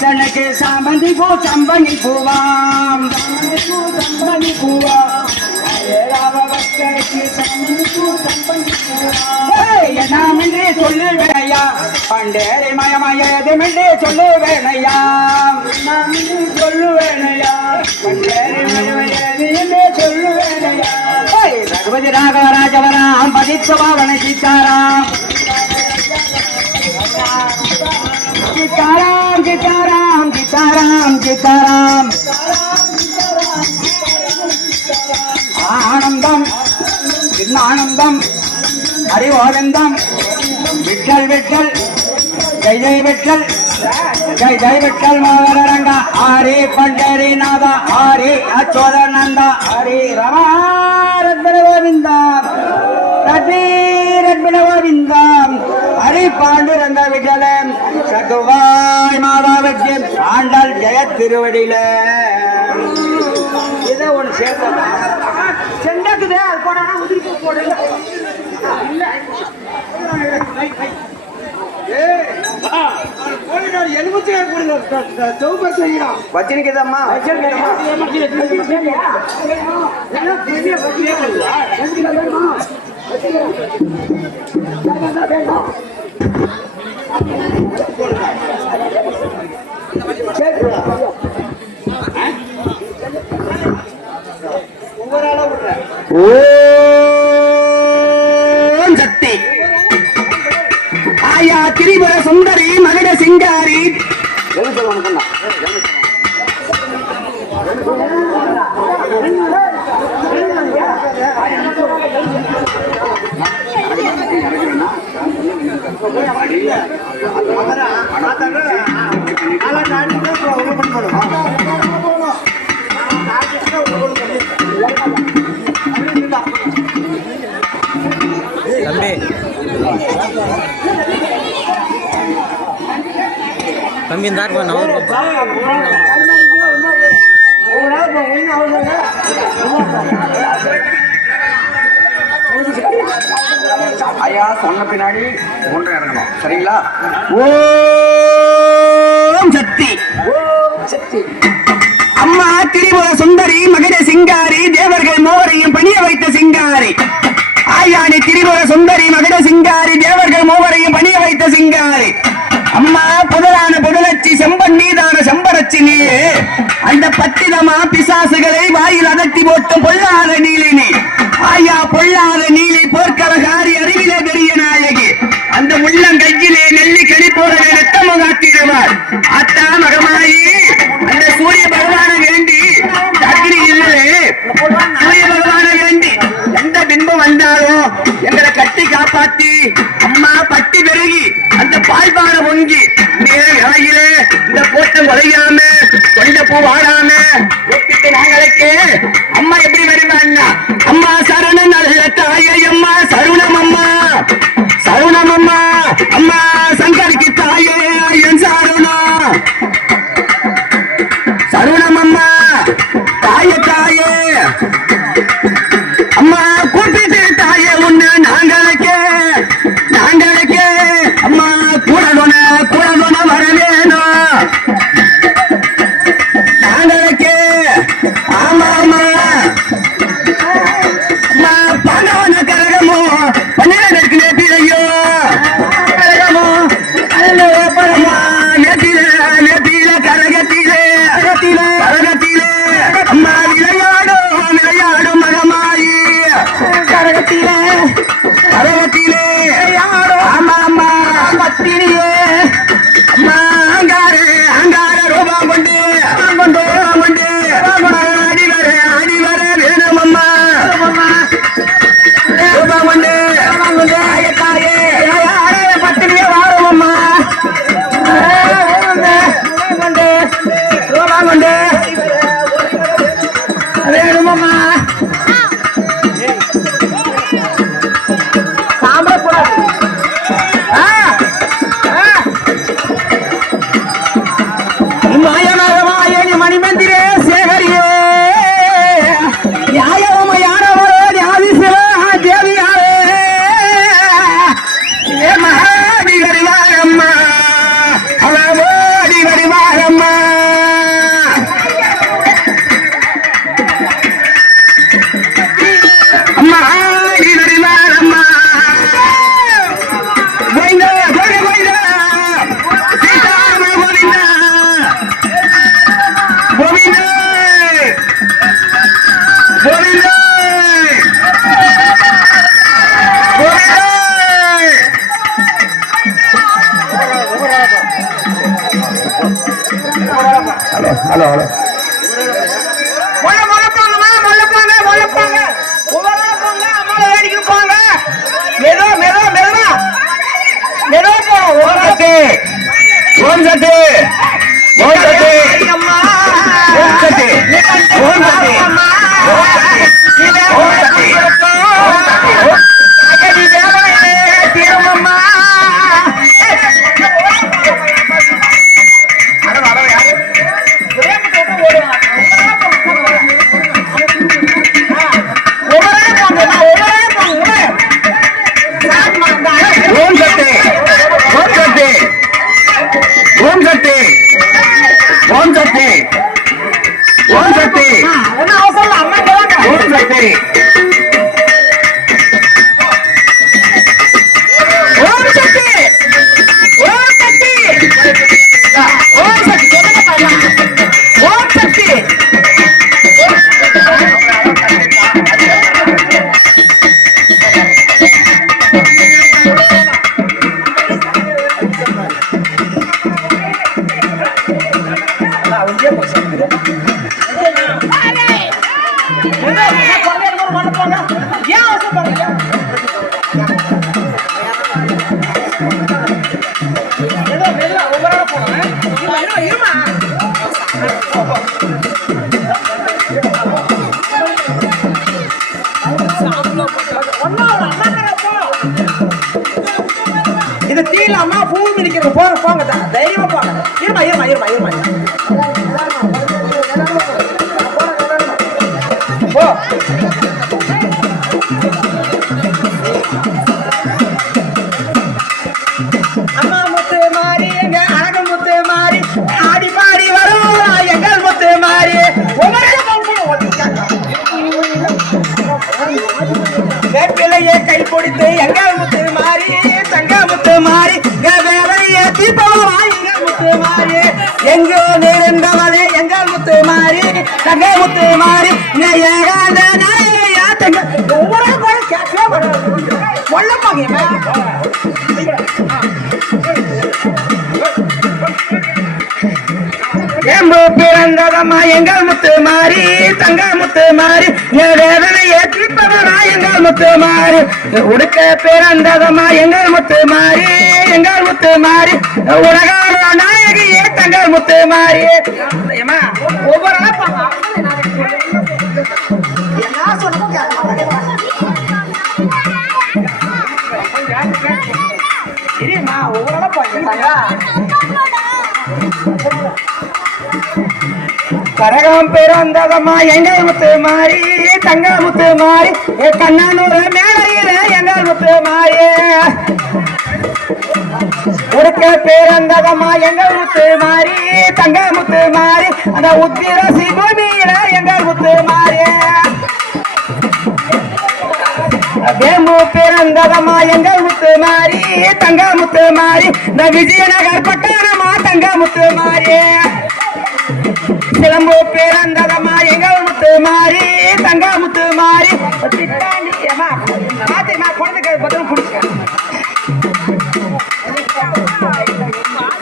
தனக்கு சாமந்தி பூ சம்பனி பூவாம். சம்பனி பூவா நாம் என்றே சொல்லு வேணையா பண்டேரை மயமயதுமென்றே சொல்லு வேணையா என்று சொல்லு வேணையா பண்டேரை மயமயது என்றே சொல்லு வேணையா ரகுபதி ராகவராஜவராம் ராஜவராம் பதித்வபாவன சீதாராம். சீதாராம் சீதாராம் சீதாராம் சீதாராம் ஆனந்தம் ஆனந்தம் அறிவானந்தம். விட்டல் விட்டல். ஜெய் ஜெய் விட்டல். ஜெய் ஜெய் விட்டல் மாவரங்க ஹரி பண்டரி நாத ஹரி அச்சோதனந்தா ஹரி ரமா ரத்ன பாண்டுரங்க விட்டலம் சகுவாய் மாதாவுக்கு ஆண்டாள் ஜெய திருவடியில இதை ஒன்று சேர்த்தா செண்டக்குது அது போனா உதிரி பூ போடல. இல்ல. வச்சிருக்கதம்மா ஓம் Gracias. பண்ண அவர் ஐயா சொன்ன பின்னாடி ஒன்றை இறங்கணும் சரிங்களா ஓம் சக்தி சக்தி புதலான புதலச்சி செம்பன் மீதான செம்பரச்சி நீயே அந்த பத்திதமா பிசாசுகளை வாயில் அதட்டி போட்டும் பொல்லாத நீலி நீ ஆயா பொல்லாத நீலி போர்க்கலகாரி அறிவிலே பெரிய நாயகி. அந்த உள்ளங்கையிலே நெல்லி கனி போறவே ரத்தமும் காட்டிடுவார் அத்தா மகமாயி அந்த சூரிய பகவான வேண்டி அக்னி இல்லவே சூரிய பகவான வேண்டி எந்த பின்பம் வந்தாலும் எங்களை கட்டி காப்பாத்தி அம்மா பட்டி பெருகி அந்த பாய்பான பொங்கி போட்டம் குறையாம கொண்ட பூ வாழாம ஒப்பிட்டு நாங்களுக்கு அம்மா எப்படி கரகத்திலே ஓம் ஏன் அவசரப்படுறீங்க? ஏதோ ஒவ்வொரு போனேன் இருமா. தங்க ஏகாந்த நாயகையா ஒவ்வொரு கூட கேட்கவே சொல்லப்பாங்க எம்பு பிறந்ததம்மா எங்கள் முத்து மாறி தங்க முத்து மாறி என் வேதனையை தீர்ப்பதனா எங்கள் முத்து மாறி. உடுக்க பிறந்ததம்மா எங்கள் முத்து மாறி எங்கள் முத்து மாறி. உலக நாயகியே தங்கள் முத்து மாறி. ஒவ்வொரு கரகம் பிறந்ததம்மா எங்கள் முத்து மாறி தங்க முத்து மாறி ஏ கண்ணனூர் மேடையில எங்கள் முத்து மாறி. உடுக்க பிறந்ததம்மா எங்கள் முத்து மாறி தங்க முத்து மாறி அந்த உத்திரசி பூமியில எங்கள் முத்து மாறி. வேம்பு பிறந்ததமா எங்க முத்து மாறி தங்க முத்து மாறி இந்த விஜயநகர் பட்டணமா தங்க முத்து மாறி. சிலம்பு பிறந்ததமா எங்க முத்து மாறி தங்க முத்து மாறி. திட்டாண்டி ஏம்மா குழந்தைக்கு பிடிச்ச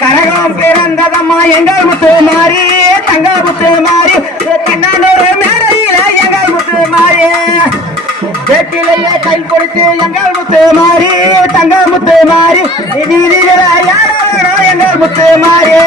கரகம் பிறந்ததம்மா எங்கள் முத்து மாறி தங்க முத்து மாறி. வேட்டிலேயே கை கொடுத்து எங்கள் முத்து மாறி தங்க முத்து மாறி இது யாரோ எங்கள் முத்து மாறி?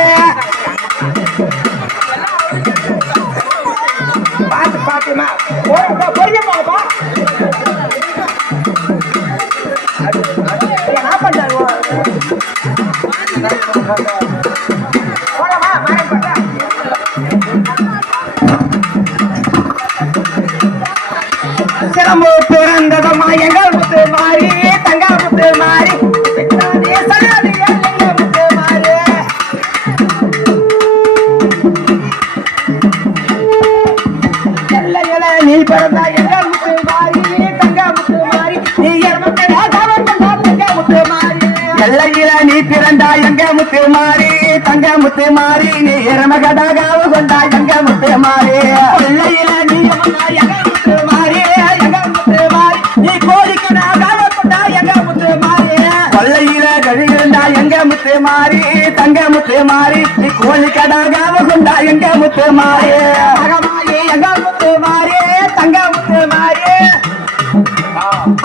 பிறந்தா எங்கள் முத்து மாறி தங்க முத்து மாறி நீ எருமக்கடா கவர்ந்தா தங்க முத்து மாறி எல்லையில நீ பிறந்தா எங்க முத்து மாறி தங்க முத்து மாறி நீ எருமகடா காவு கொண்டா எங்க முத்து மாறி எல்லையில நீ எமனா எங்க முத்து மாறி எங்க முத்து மாறி நீ கோரிக்கடா காவு கொண்டா எங்க முத்து மாறி கொல்லையில கழுகிருந்தா எங்க முத்து மாறி தங்க முத்து முத்து மாறி நீ கோழி கடாகாவ கொண்டா எங்க முத்து மாறி மகமாயி எங்க முத்து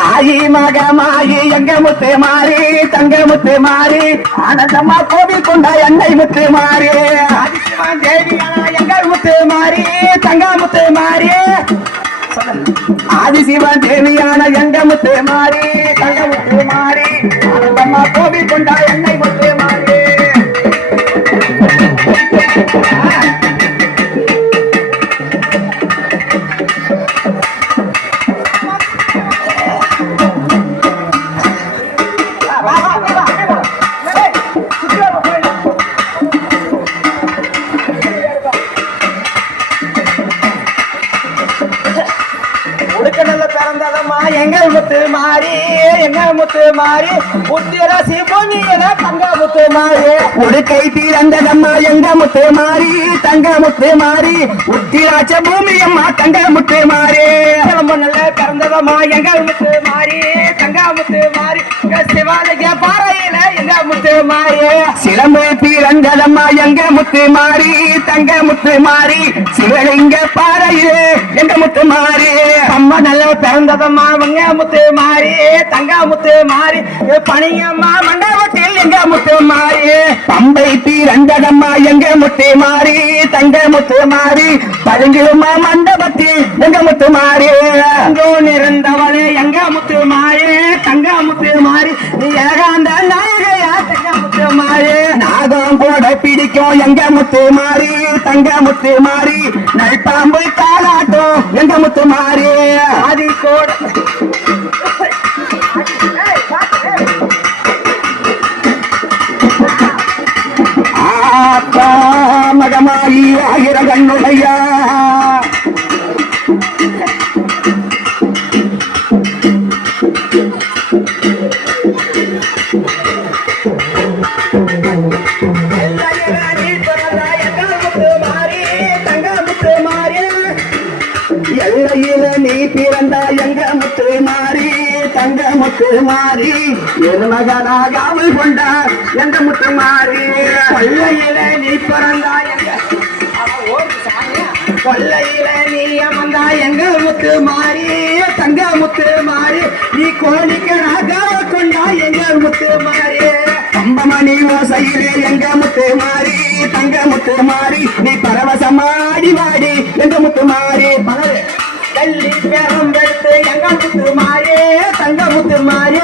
ஆயி மகமாயி எங்க முத்து மாறி தங்க முத்து மாறி ஆனந்தமா கோவி கொண்டா எண்ணெய் முத்து மாறி. ஆதிசிவன் தேவியான முத்து மாறி தங்க முத்து மாறி ஆதிசிவன் தேவியான எங்க முத்து மாறி தங்க முத்து மாறி ஆனந்தமா கோவி கொண்டா எண்ணெய் முத்து மாறி. எங்கள் முத்து மாறி உத்திரசி பொன்னியன தங்க முத்து மாறி. உடுக்கை தீரந்ததம்மா எங்க முத்து மாறி தங்க முத்து மாறி. உத்திராட்ச பூமி அம்மா தங்க முத்து மாறி. நல்ல பிறந்ததம்மா எங்கள் முத்து மாறி தங்க முத்து மாறி. சிவாலய பாறையில எங்க முத்து மாறி? சிலம்பு தீரந்ததம்மா எங்க முத்து மாறி? தங்க முத்து மாறி. சிவலிங்க பாறையிலே எங்க முத்து மாறி? அம்மா நல்ல பிறந்ததம்மா வங்க முத்து மாறி. தங்க முத்து மாறி. பணியம்மா மண்டபத்தி எங்க முத்து மாறி பம்பை தீரந்ததம்மா எங்க முத்து மாறி தங்க முத்து மாறி பழுங்கிடுமா மண்டபத்தி எங்க முத்து மாறி. அங்கோ நிறந்தவளே எங்க முத்து மாறி தங்க முத்து மாறி நீ ஏகாந்த நாயகையா தங்க முத்து மாறி. நாகம் கூட பிடிக்கும் எங்க முத்து மாறி தங்க முத்து மாறி. நல்பாம்பு காலாட்டும் எங்க முத்து மாறி. அது கூட மகமாயி ஆயிர கண்ணுடையா எல்லையில நீ பிறந்தா எங்க முத்து மாறி தங்க முத்து மாறி என் மகனாகாமல் கொண்டா எங்க முத்து மாறி. கொள்ளையில நீ பிறந்தா எங்க கொள்ளையில நீ அமர்ந்தா எங்க முத்து மாறி? தங்க முத்து மாறி. நீ கோணிக்கனாக கொண்டா எங்க முத்து மாறி? கம்பமணி ஓசையிலே எங்க முத்து மாறி? தங்க முத்து மாறி. நீ பரவசமாடி வாடி. எங்க முத்து மாறி? மலரு. கல்லி பேரம் எடுத்து எங்க முத்து மாறி? தங்க முத்து மாறி.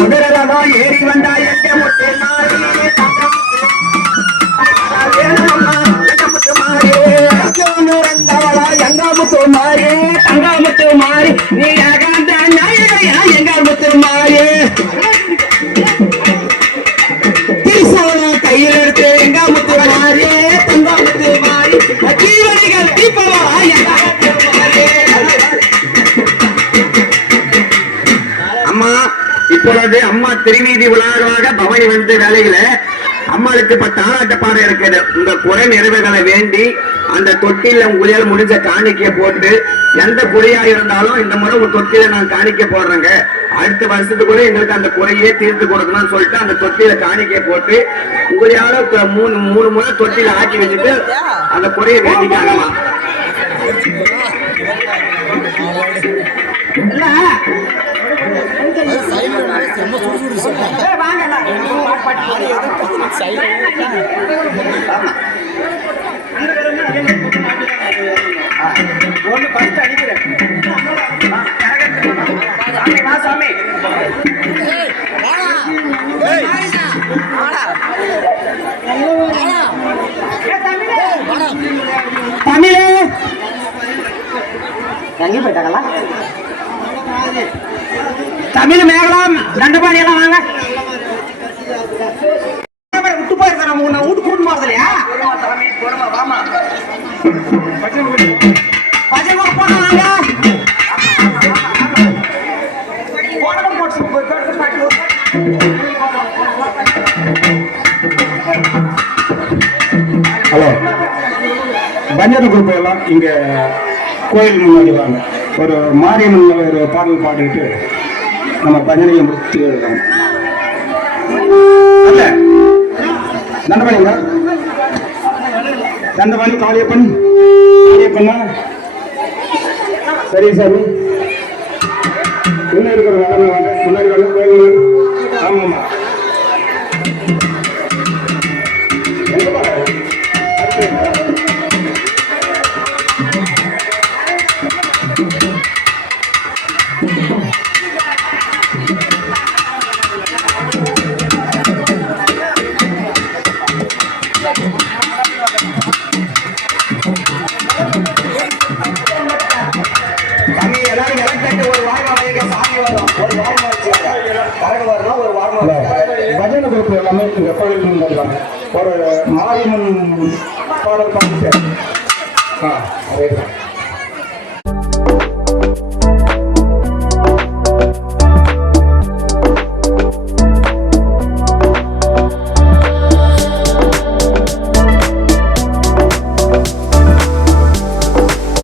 குதிரதம் ஏறி வந்தா எங்க முத்து மாறி? மாறி நீ ஏகாந்த நாயகையா எங்க முத்து மாறி. கையில் எடுத்து எங்க முத்து மாறி முத்து மாறி தீவனிகள் தீபமா அம்மா இப்பொழுது அம்மா திருநீதி உலகமாக பவனி வந்து வேலையில. அம்மாளுக்கு இப்ப தாராட்ட பாடம் இருக்குது. உங்க குறை நிறைவுகளை வேண்டி அந்த தொட்டில உங்களால முடிஞ்ச காணிக்கைய போட்டு எந்த குறையா இருந்தாலும் இந்த முறை உங்க தொட்டில நான் காணிக்க போடுறேங்க. அடுத்த வருஷத்துக்குள்ள எங்களுக்கு அந்த குறையே தீர்த்து கொடுக்கணும்னு சொல்லிட்டு அந்த தொட்டில காணிக்கைய போட்டு உங்களால மூணு மூணு முறை தொட்டில ஆக்கி வச்சுட்டு அந்த குறையை வேண்டிக்காங்கம்மா. ஒண்ணு மேகலா தமிழ் மேகலாம் தண்டபாணி எல்லாம் வாங்க. விட்டு போயிருக்க நம்ம உன்னை வீட்டு கூட்டு போறதுலையா சாமி ஹலோ. பஞ்சன குரூப் எல்லாம் இங்க கோயில் முன்னாடி வாங்க. ஒரு மாரியம்மன் ஒரு பாடல் பாடிட்டு நம்ம பஜனையை முடித்து எழுதணும் அல்ல தண்டபாணிங்க தண்டபாணி காளியப்பன் காளியப்பண்ணா சரி சாமி இன்னும் இருக்கிற ஆமாம்மா. கோயிலுக்கு இங்க ஒரு மாரியம்மன் பாடல் பாடிட்டு ஆ அதே தான்.